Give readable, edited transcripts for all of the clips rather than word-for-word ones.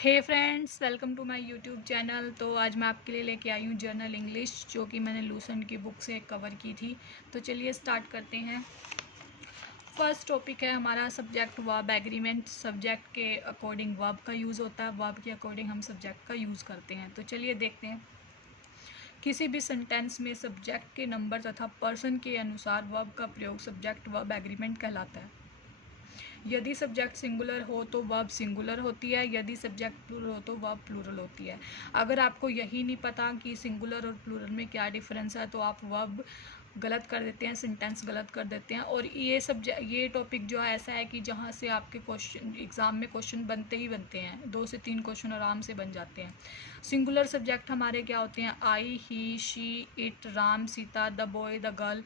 Hey friends, welcome to my YouTube channel. तो आज मैं आपके लिए लेके आई हूँ जर्नल इंग्लिश, जो कि मैंने लूसेंट की बुक से कवर की थी। तो चलिए स्टार्ट करते हैं। फर्स्ट टॉपिक है हमारा सब्जेक्ट वर्ब एग्रीमेंट। सब्जेक्ट के अकॉर्डिंग वर्ब का यूज़ होता है, वर्ब के अकॉर्डिंग हम सब्जेक्ट का यूज़ करते हैं। तो चलिए देखते हैं। किसी भी सेंटेंस में सब्जेक्ट के नंबर तथा पर्सन के अनुसार वर्ब का प्रयोग सब्जेक्ट वर्ब एग्रीमेंट कहलाता है। यदि सब्जेक्ट सिंगुलर हो तो वर्ब सिंगुलर होती है, यदि सब्जेक्ट प्लूरल हो तो वर्ब प्लूरल होती है। अगर आपको यही नहीं पता कि सिंगुलर और प्लूरल में क्या डिफरेंस है तो आप वर्ब गलत कर देते हैं, सेंटेंस गलत कर देते हैं। और ये टॉपिक जो है ऐसा है कि जहाँ से आपके क्वेश्चन एग्ज़ाम में क्वेश्चन बनते ही बनते हैं, 2 से 3 क्वेश्चन आराम से बन जाते हैं। सिंगुलर सब्जेक्ट हमारे क्या होते हैं? I, he, she, it, Ram, Sita, the boy, the girl.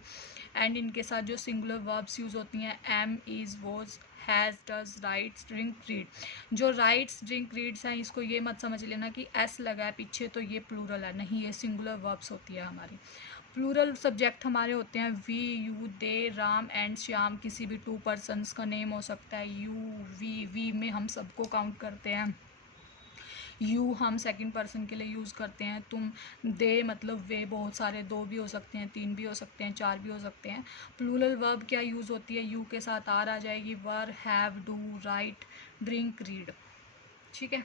And इनके साथ जो सिंगुलर वर्ब्स यूज़ होती हैं am, is, was, has, does, writes, drink, read. जो राइट्स, ड्रिंक, रीड्स हैं, इसको ये मत समझ लेना कि एस लगा है पीछे तो ये प्लूरल है, नहीं, ये सिंगुलर वर्ब्स होती है हमारी। प्लूरल सब्जेक्ट हमारे होते हैं we, you, they, Ram and Shyam. किसी भी 2 पर्सन्स का नेम हो सकता है। यू, वी में हम सबको काउंट करते हैं। यू हम सेकंड पर्सन के लिए यूज़ करते हैं। तुम, दे मतलब वे, बहुत सारे, 2 भी हो सकते हैं, 3 भी हो सकते हैं, 4 भी हो सकते हैं। प्लूरल वर्ब क्या यूज़ होती है? यू के साथ आर आ जाएगी। Were, have, do, write, drink, read. ठीक है।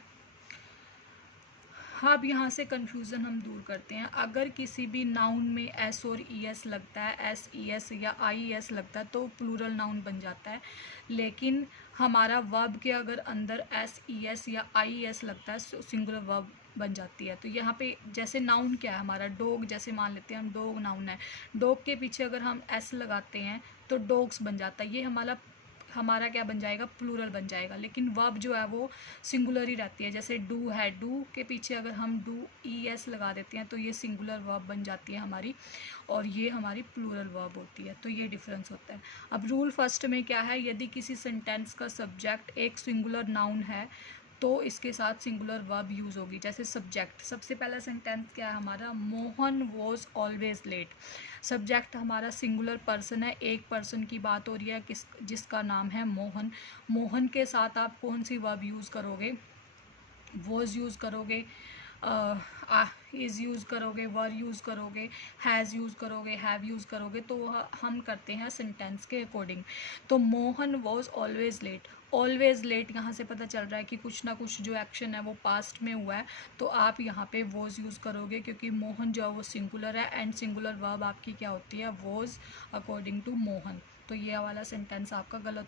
अब यहाँ से कन्फ्यूज़न हम दूर करते हैं। अगर किसी भी नाउन में एस और ई एस लगता है, एस ई एस या आई एस लगता है तो प्लूरल नाउन बन जाता है। लेकिन हमारा वर्ब के अगर अंदर एस ई एस या आई एस लगता है तो सिंगुलर वर्ब बन जाती है। तो यहाँ पे जैसे नाउन क्या है हमारा? डॉग। जैसे मान लेते हैं हम डॉग नाउन है, डॉग के पीछे अगर हम एस लगाते हैं तो डॉग्स बन जाता है। ये हमारा क्या बन जाएगा? प्लूरल बन जाएगा। लेकिन वर्ब जो है वो सिंगुलर ही रहती है। जैसे डू है, डू के पीछे अगर हम डू ई एस लगा देते हैं तो ये सिंगुलर वर्ब बन जाती है हमारी, और ये हमारी प्लूरल वर्ब होती है। तो ये डिफरेंस होता है। अब रूल फर्स्ट में क्या है? यदि किसी सेंटेंस का सब्जेक्ट एक सिंगुलर नाउन है तो इसके साथ सिंगुलर वर्ब यूज़ होगी। जैसे सब्जेक्ट, सबसे पहला सेंटेंस क्या है हमारा? Mohan was always late. Subject हमारा सिंगुलर पर्सन है, एक पर्सन की बात हो रही है जिसका नाम है मोहन। मोहन के साथ आप कौन सी वर्ब यूज़ करोगे? वॉज यूज़ करोगे, इज़ यूज़ करोगे, वर यूज़ करोगे, हैज़ यूज़ करोगे, हैव यूज़ करोगे। तो हम करते हैं सेंटेंस के अकॉर्डिंग। तो Mohan was always late. Always late यहाँ से पता चल रहा है कि कुछ ना कुछ जो एक्शन है वो पास्ट में हुआ है, तो आप यहाँ पे वॉज यूज़ करोगे, क्योंकि मोहन जो है वो सिंगुलर है एंड सिंगुलर वर्ब आपकी क्या होती है? Was according to Mohan. तो ये वाला सेंटेंस आपका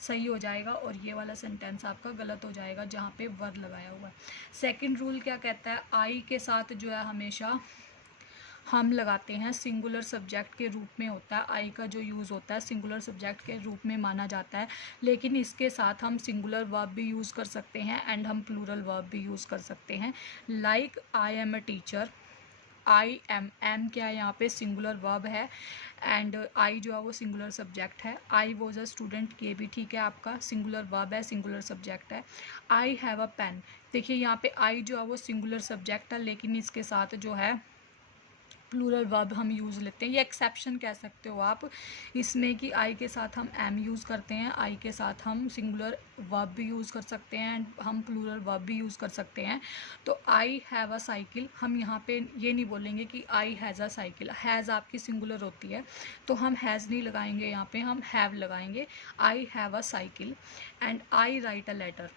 सही हो जाएगा, और ये वाला सेंटेंस आपका गलत हो जाएगा जहाँ पे वर लगाया हुआ है। सेकंड रूल क्या कहता है? आई के साथ जो है हमेशा हम लगाते हैं सिंगुलर सब्जेक्ट के रूप में होता है। आई का जो यूज़ होता है सिंगुलर सब्जेक्ट के रूप में माना जाता है, लेकिन इसके साथ हम सिंगुलर वर्ब भी यूज़ कर सकते हैं एंड हम प्लूरल वर्ब भी यूज़ कर सकते हैं। Like I am a teacher. I am क्या है यहाँ पे? सिंगुलर वर्ब है एंड आई जो है वो सिंगुलर सब्जेक्ट है। आई वॉज अ स्टूडेंट, ये भी ठीक है, आपका सिंगुलर वर्ब है, सिंगुलर सब्जेक्ट है। I have a pen. देखिए यहाँ पे आई जो है वो सिंगुलर सब्जेक्ट है, लेकिन इसके साथ जो है प्लूरल वर्ब हम यूज़ लेते हैं। ये एक्सेप्शन कह सकते हो आप इसमें, कि आई के साथ हम एम यूज़ करते हैं, आई के साथ हम सिंगुलर वर्ब भी यूज़ कर सकते हैं एंड हम प्लूरल वर्ब भी यूज़ कर सकते हैं। तो आई हैव अ साइकिल, हम यहाँ पे ये नहीं बोलेंगे कि I has a cycle. Has आपकी सिंगुलर होती है तो हम हैज़ नहीं लगाएंगे, यहाँ पे हम हैव लगाएंगे। I have a cycle. And I write a letter.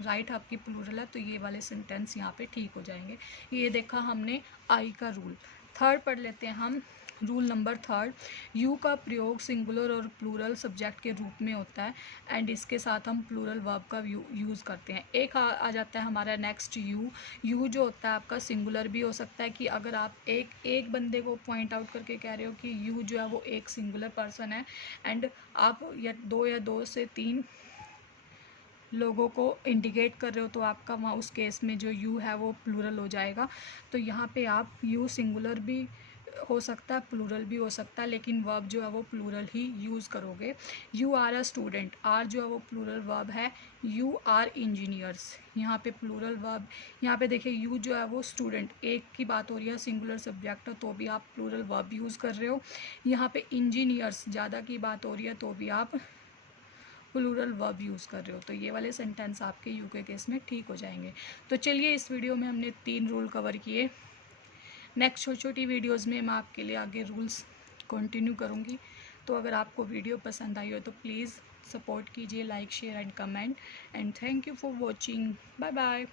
Write आपकी प्लूरल है, तो ये वाले सेंटेंस यहाँ पे ठीक हो जाएंगे। ये देखा हमने आई का रूल। थर्ड पढ़ लेते हैं हम। रूल नंबर थर्ड, यू का प्रयोग सिंगुलर और प्लूरल सब्जेक्ट के रूप में होता है एंड इसके साथ हम प्लूरल वर्ब का यूज़ करते हैं। एक आ जाता है हमारा नेक्स्ट यू। यू जो होता है आपका सिंगुलर भी हो सकता है, कि अगर आप एक बंदे को पॉइंट आउट करके कह रहे हो कि यू जो है वो एक सिंगुलर पर्सन है, एंड आप या दो से तीन लोगों को इंडिकेट कर रहे हो तो आपका वहाँ उस केस में जो यू है वो प्लूरल हो जाएगा। तो यहाँ पे आप यू सिंगुलर भी हो सकता है, प्लूरल भी हो सकता है, लेकिन वर्ब जो है वो प्लूरल ही यूज़ करोगे। You are a student, are जो है वो प्लूरल वर्ब है। यू आर इंजीनियर्स, यहाँ पे प्लूरल वर्ब। यहाँ पे देखिए यू जो है वो स्टूडेंट, एक की बात हो रही है, सिंगुलर सब्जेक्ट है तो भी आप प्लूरल वर्ब यूज़ कर रहे हो। यहाँ पे इंजीनियर्स ज़्यादा की बात हो रही है तो भी आप प्लूरल वर्ब यूज़ कर रहे हो, तो ये वाले सेंटेंस आपके यू के केस में ठीक हो जाएंगे। तो चलिए, इस वीडियो में हमने 3 रूल कवर किए। नेक्स्ट छोटी छोटी वीडियोज़ में मैं आपके लिए आगे रूल्स कंटिन्यू करूँगी। तो अगर आपको वीडियो पसंद आई हो तो प्लीज़ सपोर्ट कीजिए, like share and comment, and thank you for watching. Bye bye.